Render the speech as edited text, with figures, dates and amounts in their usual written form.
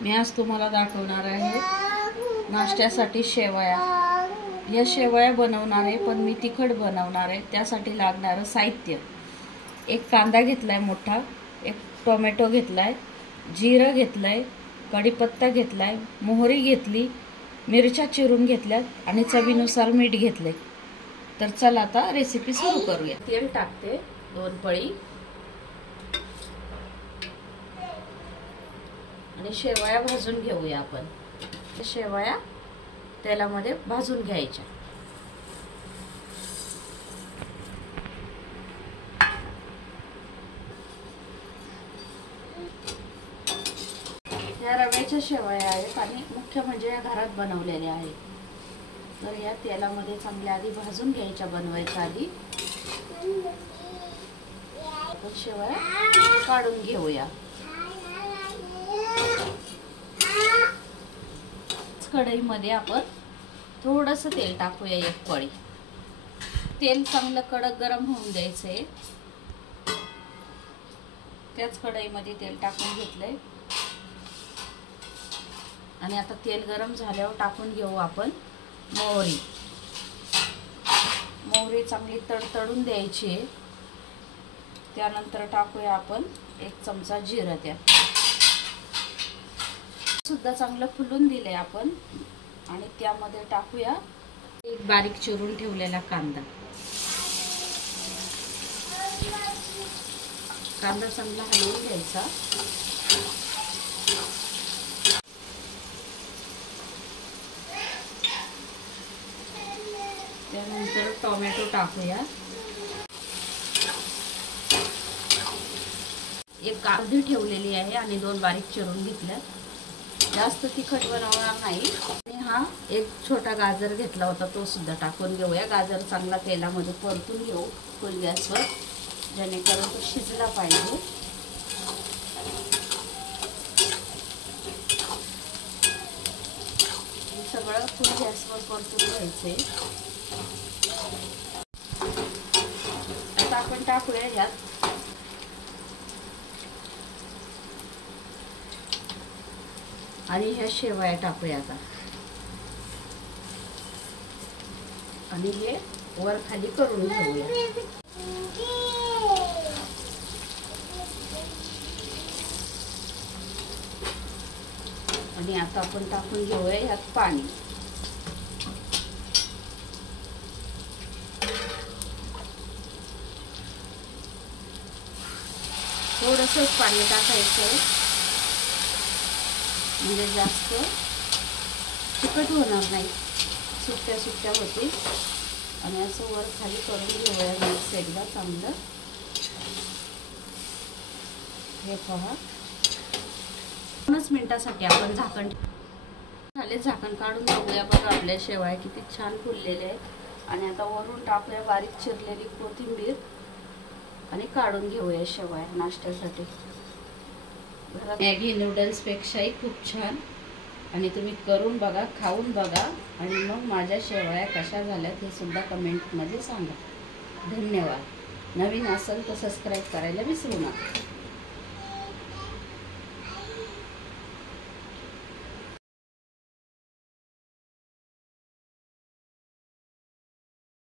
मी आज तुम्हाला दाखवणार आहे नाश्त्यासाठी शेवया। या शेवया बनवणार आहे, पण मी तिखट बनवणार आहे। त्यासाठी लागणारं साहित्य: एक कांदा घेतलाय मोठा, एक टोमॅटो घेतलाय, जिरं घेतलंय, कढीपत्ता घेतलाय, मोहरी घेतली, मिरच्या चिरून घेतल्यात आणि चवीनुसार मीठ घेतले। तर चला आता रेसिपी सुरू करूया। तेल टाकते 2 पळी आणि शेवया भाजून घेऊया आपण। शेवया तेलामध्ये भाजून घ्यायच्या। या रव्याच्या शेवया आहेत आणि मुख्य म्हणजे या घरात बनवलेल्या आहेत। तर या तेलामध्ये चांगल्या आधी भाजून घ्यायच्या बनवायच्या आधी। आपण शेवया काढून घेऊया। कढईमध्ये आपण थोडंसं तेल टाकूया, 1 पळी। तेल चांगलं कडक गरम होऊन द्यायचंय। त्याच कढईमध्ये तेल टाकून घेतलंय आणि आता तेल गरम झाल्यावर टाकून घेऊ आपण मोहरी। मोहरी चांगली तडतडून द्यायची। त्यानंतर टाकूया आपण 1 चमचा जिरं। त्यात सुद्धा चांगलं फुलून दिले आपण आणि त्यामध्ये टाकूया 1 बारीक चिरून ठेवलेला कांदा। कांदा चांगला हलवून घ्यायचा। त्यानंतर टोमॅटो टाकूया। 1 अर्धी ठेवलेली आहे आणि 2 बारीक चिरून घेतल्या। जास्त तिखट बनवणार नाही। आणि हा 1 छोटा गाजर घेतला होता, तो सुद्धा टाकून घेऊया। गाजर चांगला तेलामध्ये परतून घेऊ फुल गॅसवर, जेणेकरून तो शिजला पाहिजे। सगळं फुल गॅसवर परतून घ्यायचे। आता आपण टाकूया यात आणि ह्या शेवया टाकूया आता आणि हे वर खाली करून घेऊया। आणि आता आपण टाकून घेऊया यात पाणी। थोडंसंच पाणी टाकायचं, म्हणजे जास्त तिखट होणार नाही, सुट्ट्या सुट्ट्या होतील। आणि असं वर खाली करून घेऊया मिक्स एकदा चांगलं। हे पहा, 2 मिनिटासाठी आपण झाकण झाले। झाकण काढून बघूया। बघा आपल्या शेवया किती छान फुललेले आहेत। आणि आता वरून टाकूया बारीक चिरलेली कोथिंबीर आणि काढून घेऊया शेवया नाश्त्यासाठी। मॅगी नूडल्स पेक्षाही खूप छान। आणि तुम्ही करून बघा, खाऊन बघा आणि मग माझ्या शेवया कशा झाल्यात हे सुद्धा कमेंटमध्ये सांगा। धन्यवाद। नवीन असेल तर सबस्क्राईब करायला विसरू नका।